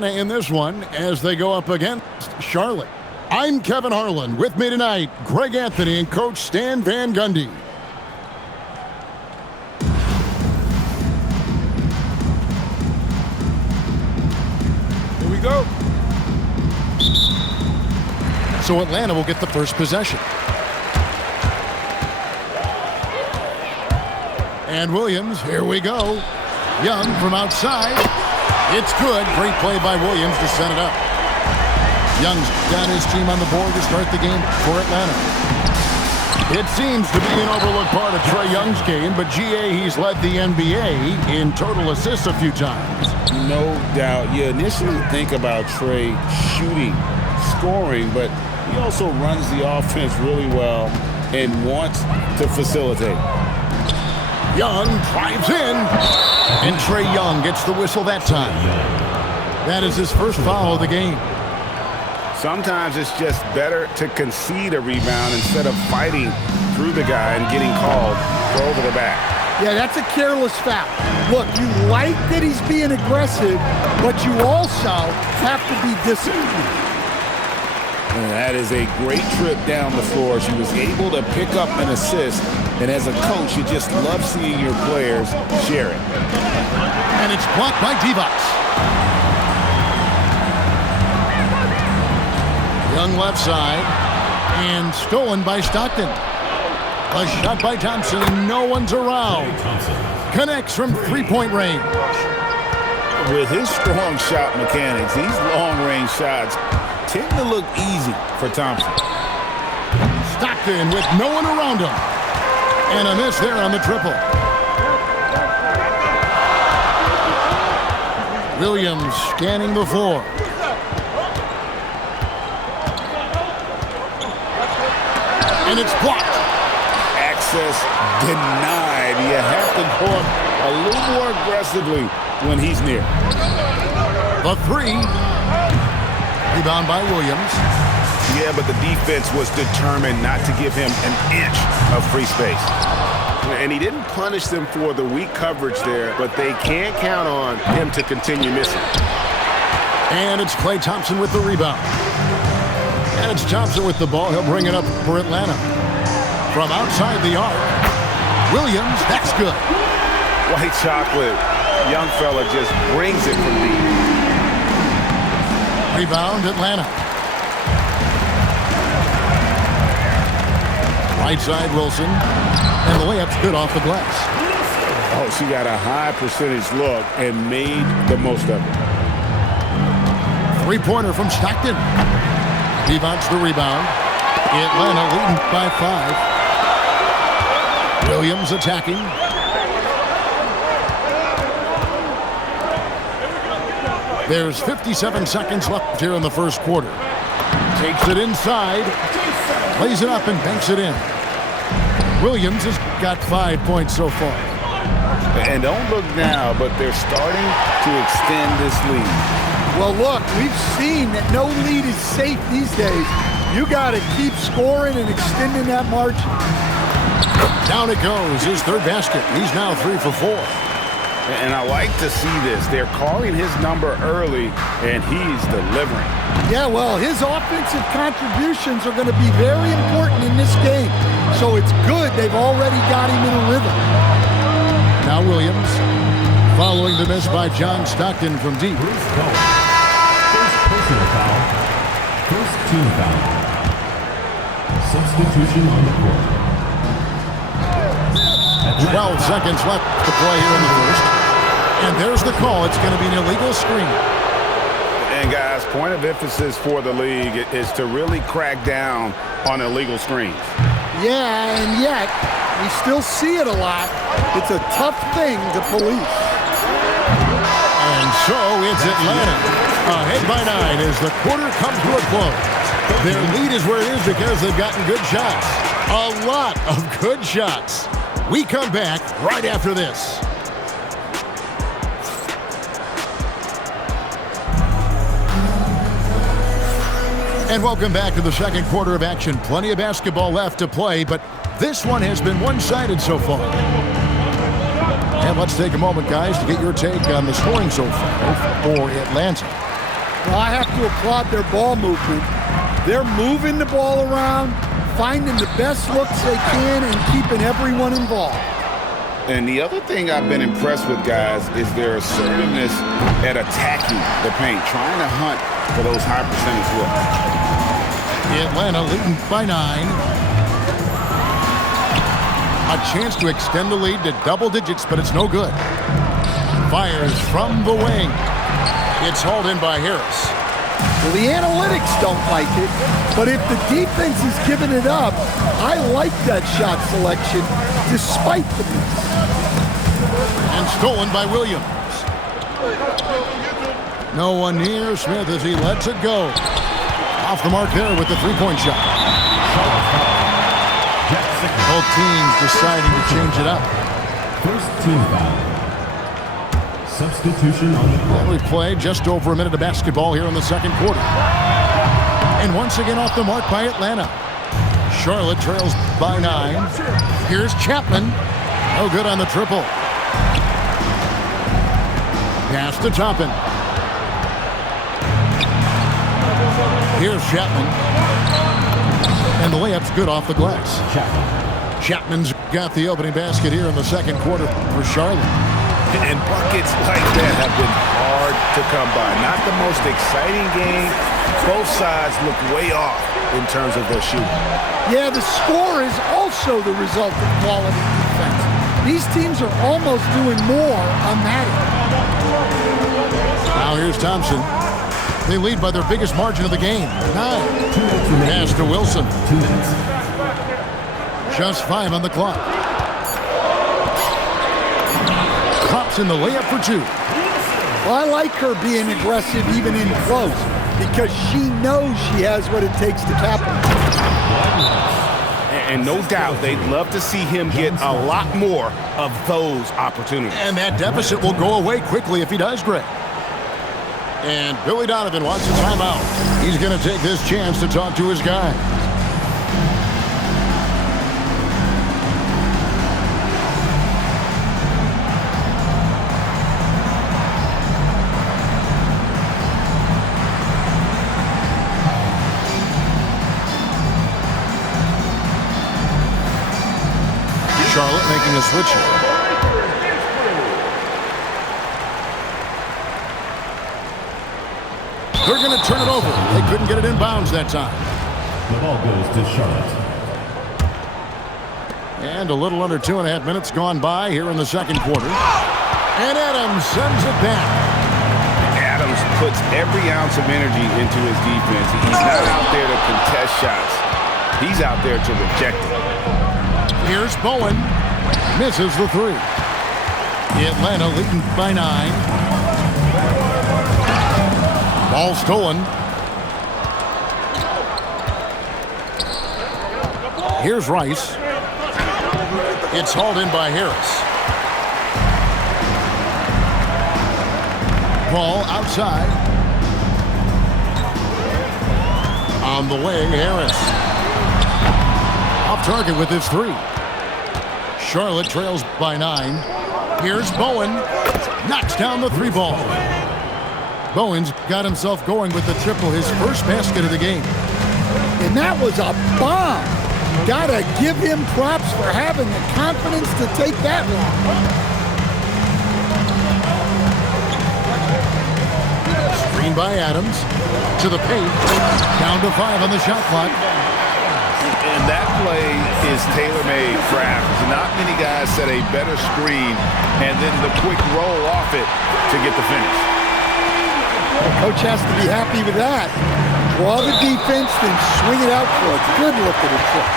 Atlanta in this one as they go up against Charlotte. I'm Kevin Harlan. With me tonight, Greg Anthony and Coach Stan Van Gundy. Here we go. So Atlanta will get the first possession. And Williams, here we go. Young from outside. It's good. Great play by Williams to set it up. Young's got his team on the board to start the game for Atlanta. It seems to be an overlooked part of Trae Young's game, but GA, he's led the NBA in total assists a few times. No doubt. You initially think about Trae shooting, scoring, but he also runs the offense really well and wants to facilitate. Young drives in, and Trae Young gets the whistle that time. That is his first foul of the game. Sometimes it's just better to concede a rebound instead of fighting through the guy and getting called for over the back. Yeah, that's a careless foul. Look, you like that he's being aggressive, but you also have to be disciplined. And that is a great trip down the floor. She was able to pick up an assist, and as a coach, you just love seeing your players share it. And it's blocked by Divac. Young left side, and stolen by Stockton. A shot by Thompson, and no one's around. Connects from three-point range. With his strong shot mechanics, these long-range shots tend to look easy for Thompson. Stockton with no one around him. And a miss there on the triple. Williams scanning the floor. And it's blocked. Access denied. You have to go up a little more aggressively when he's near. The three. Rebound by Williams. Yeah, but the defense was determined not to give him an inch of free space. And he didn't punish them for the weak coverage there, but they can't count on him to continue missing. And it's Klay Thompson with the rebound. And it's Thompson with the ball. He'll bring it up for Atlanta. From outside the arc, Williams, that's good. White chocolate, young fella just brings it from deep. Rebound, Atlanta. Right side, Wilson. And the layup's good off the glass. Oh, she got a high percentage look and made the most of it. Three-pointer from Stockton. Devon's the rebound. Atlanta leading by 5. Williams attacking. There's 57 seconds left here in the first quarter. Takes it inside. Plays it up and banks it in. Williams has got 5 points so far. And don't look now, but they're starting to extend this lead. Well, look, we've seen that no lead is safe these days. You got to keep scoring and extending that margin. Down it goes, his third basket. He's now 3 for 4. And I like to see this. They're calling his number early, and he's delivering. Yeah, well, his offensive contributions are going to be very important in this game. So it's good they've already got him in a rhythm. Now Williams, following the miss by John Stockton from deep. First personal foul. First team foul. Substitution on the court. 12 seconds left to play here in the first. And there's the call. It's going to be an illegal screen. And guys, point of emphasis for the league is to really crack down on illegal screens. Yeah, and yet we still see it a lot. It's a tough thing to police. And so it's Atlanta ahead by 9 as the quarter comes to a close. Their lead is where it is because they've gotten good shots. A lot of good shots. We come back right after this. And welcome back to the second quarter of action. Plenty of basketball left to play, but this one has been one-sided so far. And let's take a moment, guys, to get your take on the scoring so far for Atlanta. Well, I have to applaud their ball movement. They're moving the ball around, finding the best looks they can, and keeping everyone involved. And the other thing I've been impressed with, guys, is their assertiveness at attacking the paint, trying to hunt for those high percentage looks. Atlanta leading by 9. A chance to extend the lead to double digits, but it's no good. Fires from the wing. It's hauled in by Harris. Well, the analytics don't like it, but if the defense is giving it up, I like that shot selection despite the miss. And stolen by Williams. No one near Smith as he lets it go. Off the mark there with the three-point shot. Both teams deciding to change it up. First team foul. Substitution on the court. We play just over a minute of basketball here in the second quarter. And once again off the mark by Atlanta. Charlotte trails by 9. Here's Chapman. No good on the triple. Pass to Toppin. Here's Chapman. And the layup's good off the glass. Chapman's got the opening basket here in the second quarter for Charlotte. And buckets like that have been hard to come by. Not the most exciting game. Both sides look way off in terms of their shooting. Yeah, the score is also the result of quality defense. These teams are almost doing more on that end. Now here's Thompson. They lead by their biggest margin of the game, 9. Pass to Wilson. 2 minutes. Just 5 on the clock. Pops in the layup for 2. Well, I like her being aggressive even in close because she knows she has what it takes to capitalize. And no doubt they'd love to see him get a lot more of those opportunities. And that deficit will go away quickly if he does, Greg. And Billy Donovan wants a timeout. He's going to take this chance to talk to his guys. Charlotte making a switch here. They're going to turn it over. They couldn't get it in bounds that time. The ball goes to Charlotte. And a little under 2.5 minutes gone by here in the second quarter. And Adams sends it back. Adams puts every ounce of energy into his defense. He's not out there to contest shots. He's out there to reject it. Here's Bowen. Misses the 3. Atlanta leading by 9. Ball stolen. Here's Rice. It's hauled in by Harris. Ball outside. On the way, Harris. Off target with his 3. Charlotte trails by 9. Here's Bowen. Knocks down the 3 ball. Bowen's got himself going with the triple, his first basket of the game. And that was a bomb. Gotta give him props for having the confidence to take that one. Screen by Adams. To the paint. Down to 5 on the shot clock. And that play is tailor-made for Adams. Not many guys set a better screen and then the quick roll off it to get the finish. The coach has to be happy with that. Draw the defense, then swing it out for a good look at the trick.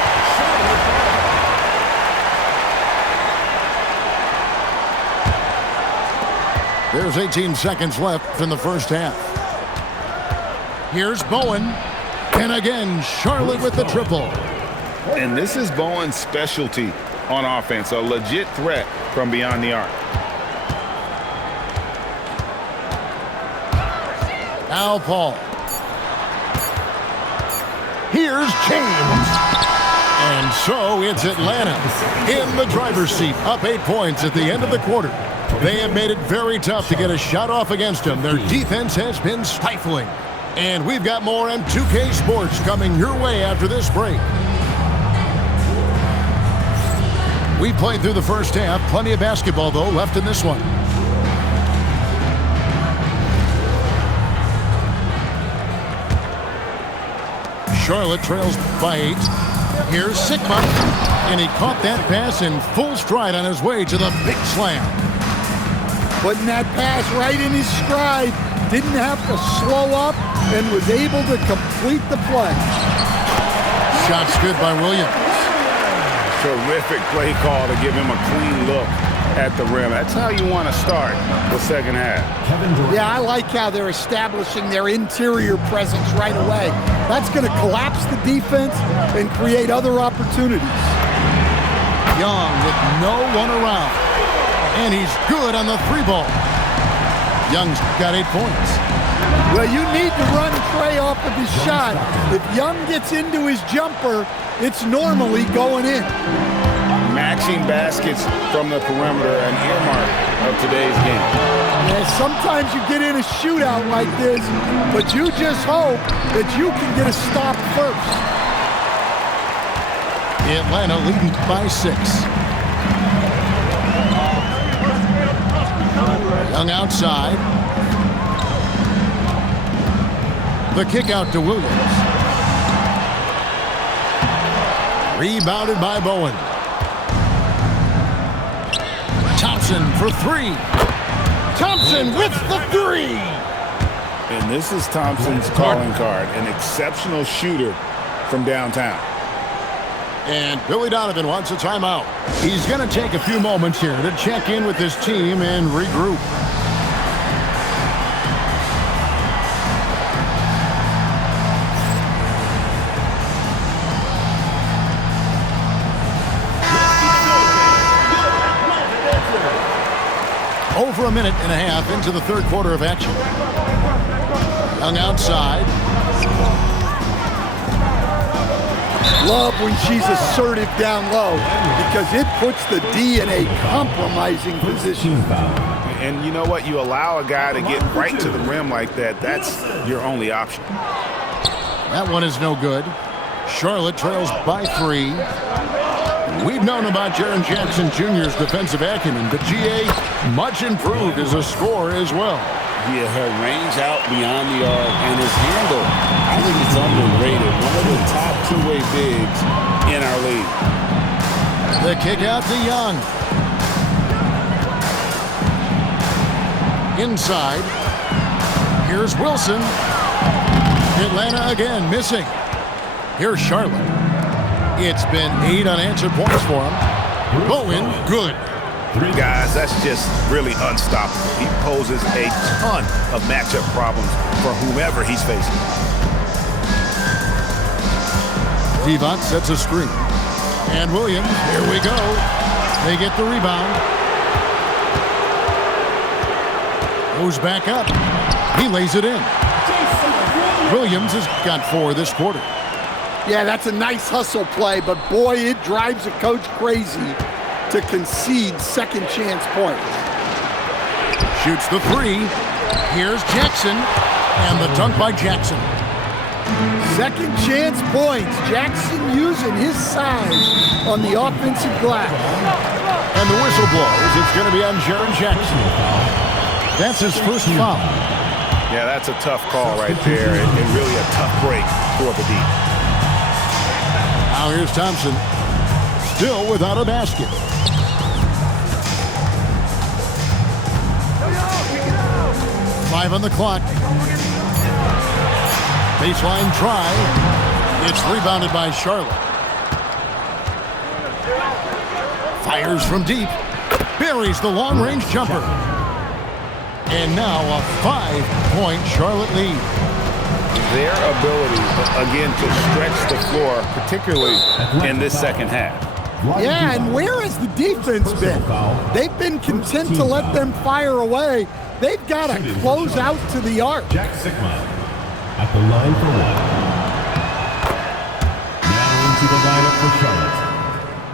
There's 18 seconds left in the first half. Here's Bowen. And again, Charlotte with the triple. And this is Bowen's specialty on offense, a legit threat from beyond the arc. Now Paul. Here's James. And so it's Atlanta in the driver's seat, up 8 points at the end of the quarter. They have made it very tough to get a shot off against them. Their defense has been stifling. And we've got more M2K Sports coming your way after this break. We played through the first half. Plenty of basketball, though, left in this one. Charlotte trails by 8. Here's Sigma, and he caught that pass in full stride on his way to the big slam. Putting that pass right in his stride, didn't have to slow up, and was able to complete the play. Shot's good by Williams. Terrific play call to give him a clean look at the rim. That's how you want to start the second half. Yeah, I like how they're establishing their interior presence right away. That's going to collapse the defense and create other opportunities. Young with no one around. And he's good on the 3-ball. Young's got 8 points. Well, you need to run Trey off of his shot. If Young gets into his jumper, it's normally going in. Matching baskets from the perimeter, an earmark of today's game. Yeah, sometimes you get in a shootout like this, but you just hope that you can get a stop first. Atlanta leading by 6. Young outside. The kick out to Williams. Rebounded by Bowen. Thompson for 3. Thompson with the 3. And this is Thompson's calling card, an exceptional shooter from downtown. And Billy Donovan wants a timeout. He's going to take a few moments here to check in with his team and regroup. Over a minute and a half into the third quarter of action. Young outside. Love when she's assertive down low because it puts the D in a compromising position. And you know what? You allow a guy to get right to the rim like that. That's your only option. That one is no good. Charlotte trails by 3. We've known about Jaren Jackson Jr.'s defensive acumen, but GA much improved as a scorer as well. Yeah, her range out beyond the arc and his handle, I think it's underrated. One of the top two-way bigs in our league. The kick out to Young. Inside. Here's Wilson. Atlanta again missing. Here's Charlotte. It's been 8 unanswered points for him. Bowen, good. Guys, that's just really unstoppable. He poses a ton of matchup problems for whomever he's facing. Devont sets a screen. And Williams, here we go. They get the rebound. Goes back up. He lays it in. Williams has got 4 this quarter. Yeah, that's a nice hustle play, but boy, it drives a coach crazy to concede second chance points. Shoots the 3. Here's Jackson. And the dunk by Jackson. Second chance points. Jackson using his size on the offensive glass. And the whistle blows. It's going to be on Jaren Jackson. That's his first foul. Yeah, that's a tough call right there, and really a tough break for the D. Now here's Thompson. Still without a basket. Five on the clock. Baseline try. It's rebounded by Charlotte. Fires from deep. Buries the long-range jumper. And now a 5-point Charlotte lead. Their ability, again, to stretch the floor, particularly in this second half. Yeah, and where has the defense been? They've been content to let them fire away. They've got to close out to the arc. Jack Sigma at the line for 1. Now into the lineup for Charlotte.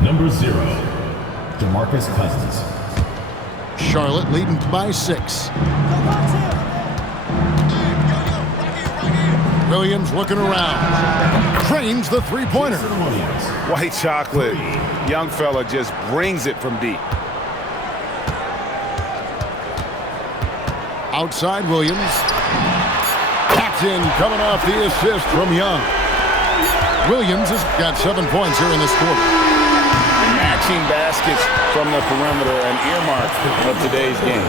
Number 0, DeMarcus Cousins. Charlotte leading by 6. Williams looking around. Trains the three-pointer. White chocolate. Young fella just brings it from deep. Outside Williams. Tapped in, coming off the assist from Young. Williams has got 7 points here in this quarter. Matching baskets from the perimeter, an earmark of today's game.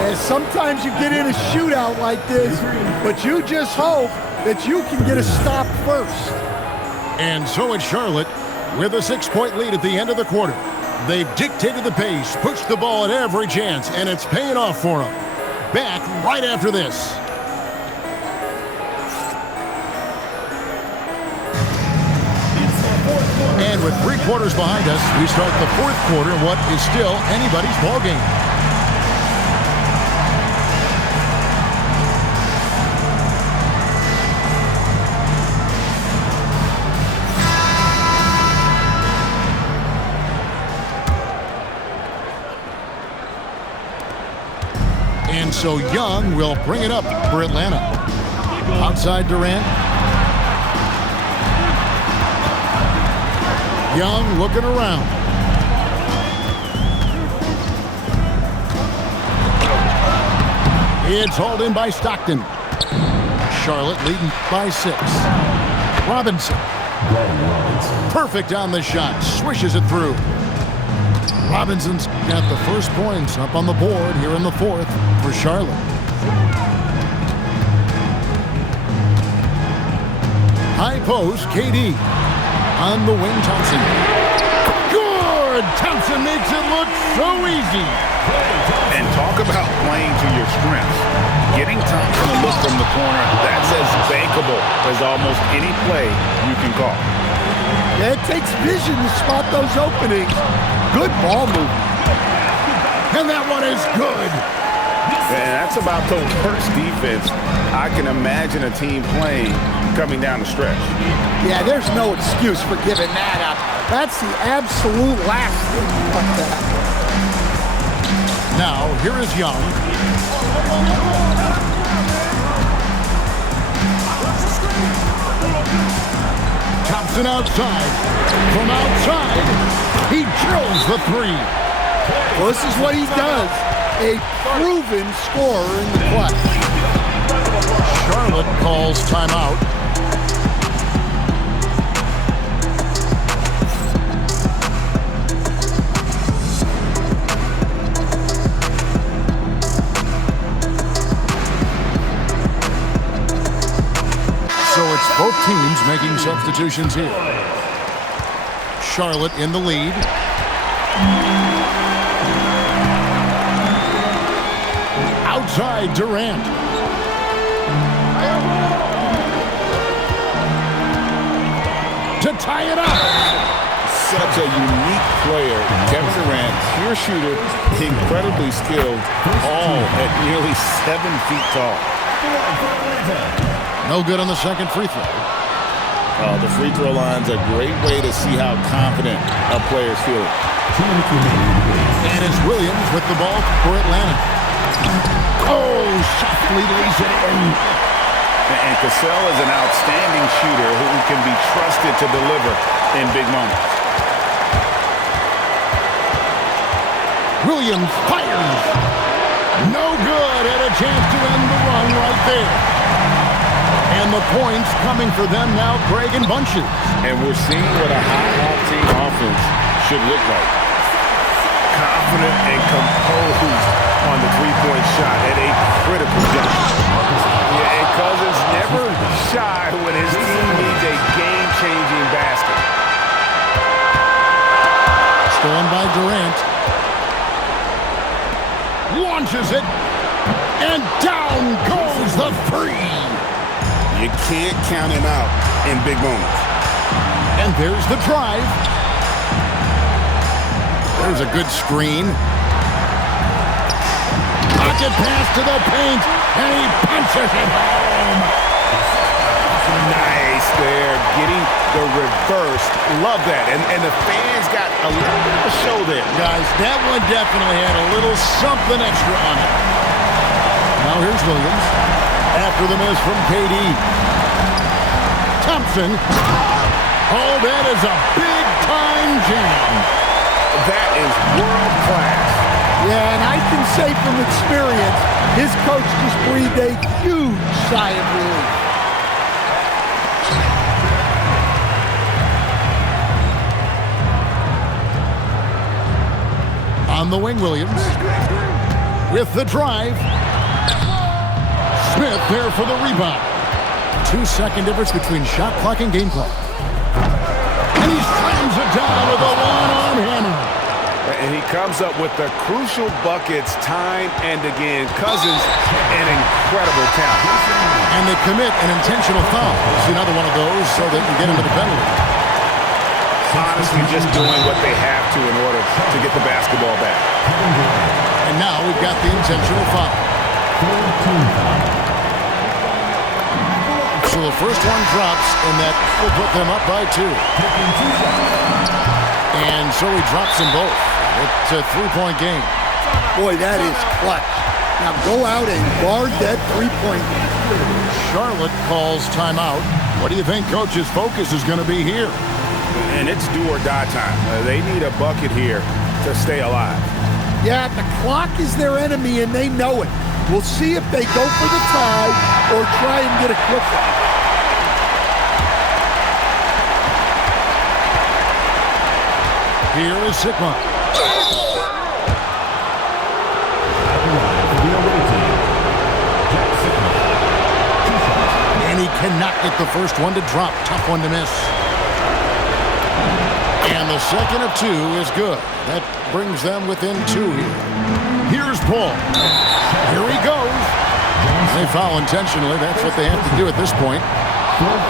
Yeah, sometimes you get in a shootout like this, but you just hope that you can get a stop first. And so it's Charlotte with a 6-point lead at the end of the quarter. They've dictated the pace, pushed the ball at every chance, and it's paying off for them. Back right after this. And with 3 quarters behind us, we start the 4th quarter in what is still anybody's ball game. And so Young will bring it up for Atlanta. Outside Durant. Young looking around. It's hauled in by Stockton. Charlotte leading by 6. Robinson. Perfect on the shot. Swishes it through. Robinson's got the first points up on the board here in the 4th for Charlotte. High post, KD. On the wing, Thompson. Good! Thompson makes it look so easy. And talk about playing to your strengths. Getting Thompson to look from the corner, that's as bankable as almost any play you can call. Yeah, it takes vision to spot those openings. Good ball movement. And that one is good. And that's about the worst defense I can imagine a team playing coming down the stretch. Yeah, there's no excuse for giving that up. That's the absolute last thing you want to happen. Now, here is Young. Thompson outside. From outside, he drills the 3. Well, this is what he does. A proven scorer in the clutch. Charlotte calls timeout. So it's both teams making substitutions here. Charlotte in the lead. Outside Durant. To tie it up. Such a unique player. Kevin Durant, pure shooter, incredibly skilled, all at nearly 7 feet tall. No good on the second free throw. The free throw line's a great way to see how confident a player's feeling. And it's Williams with the ball for Atlanta. Oh, softly lays it in. And Cassell is an outstanding shooter who can be trusted to deliver in big moments. Williams fires. No good. And a chance to end the run right there. And the points coming for them now, Craig and Bunches. And we're seeing what a high-octane offense should look like. Confident and composed on the three-point shot at a critical juncture. Yeah, and Cousins never shy when his team needs a game-changing basket. Stolen by Durant. Launches it. And down goes the 3. You can't count him out in big moments. And there's the drive. There's a good screen. Pocket pass to the paint, and he punches it home. Nice there, getting the first. Love that. And the fans got a little bit of a show there. Guys, that one definitely had a little something extra on it. Now here's Williams. After the miss from KD. Thompson. Oh, that is a big-time jam. That is world class. Yeah, and I can say from experience, his coach just breathed a huge sigh of relief. On the wing, Williams. With the drive. Smith there for the rebound. 2-second difference between shot clock and game clock. And he slams it down with a one-arm hammer. And he comes up with the crucial buckets time and again. Cousins, an incredible talent. And they commit an intentional foul. It's another one of those so they can get into the penalty. Honestly, just doing what they have to in order to get the basketball back. And now we've got the intentional foul. So the first one drops, and that will put them up by 2. And so he drops them both. It's a 3-point game. Boy, that is clutch. Now go out and guard that 3-point game. Charlotte calls timeout. What do you think Coach's focus is going to be here? And it's do or die time. They need a bucket here to stay alive. Yeah, the clock is their enemy, and they know it. We'll see if they go for the tie or try and get a quick one. Here is Sigma. And he cannot get the first one to drop. Tough one to miss. And the second of 2 is good. That brings them within 2 here. Here's Paul. Here he goes. They foul intentionally. That's what they have to do at this point.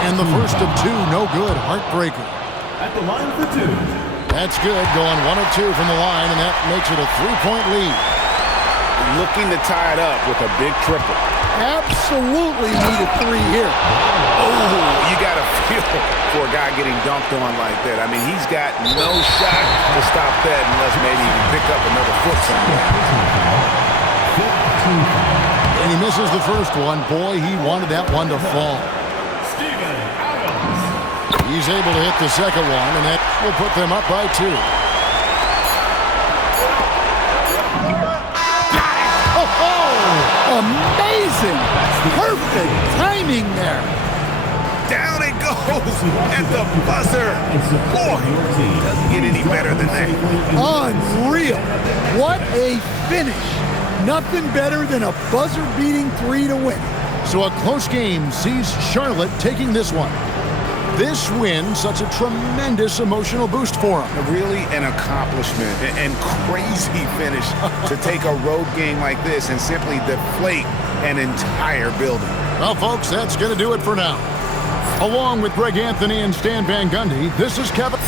And the first of 2, no good. Heartbreaker. At the line for 2. That's good. Going 1 of 2 from the line, and that makes it a 3-point lead. Looking to tie it up with a big triple. Absolutely need a 3 here. Oh, you got to feel for a guy getting dunked on like that. I mean, he's got no shot to stop that unless maybe he can pick up another foot somewhere. And he misses the first one. Boy, he wanted that one to fall. He's able to hit the second one, and that will put them up by 2. Amazing! Perfect timing there. Down it goes at the buzzer. Boy, doesn't get any better than that. Unreal. What a finish. Nothing better than a buzzer-beating 3 to win. So a close game sees Charlotte taking this one. This win, such a tremendous emotional boost for them. Really an accomplishment and crazy finish to take a road game like this and simply deflate an entire building. Well, folks, that's going to do it for now. Along with Greg Anthony and Stan Van Gundy, this is Kevin.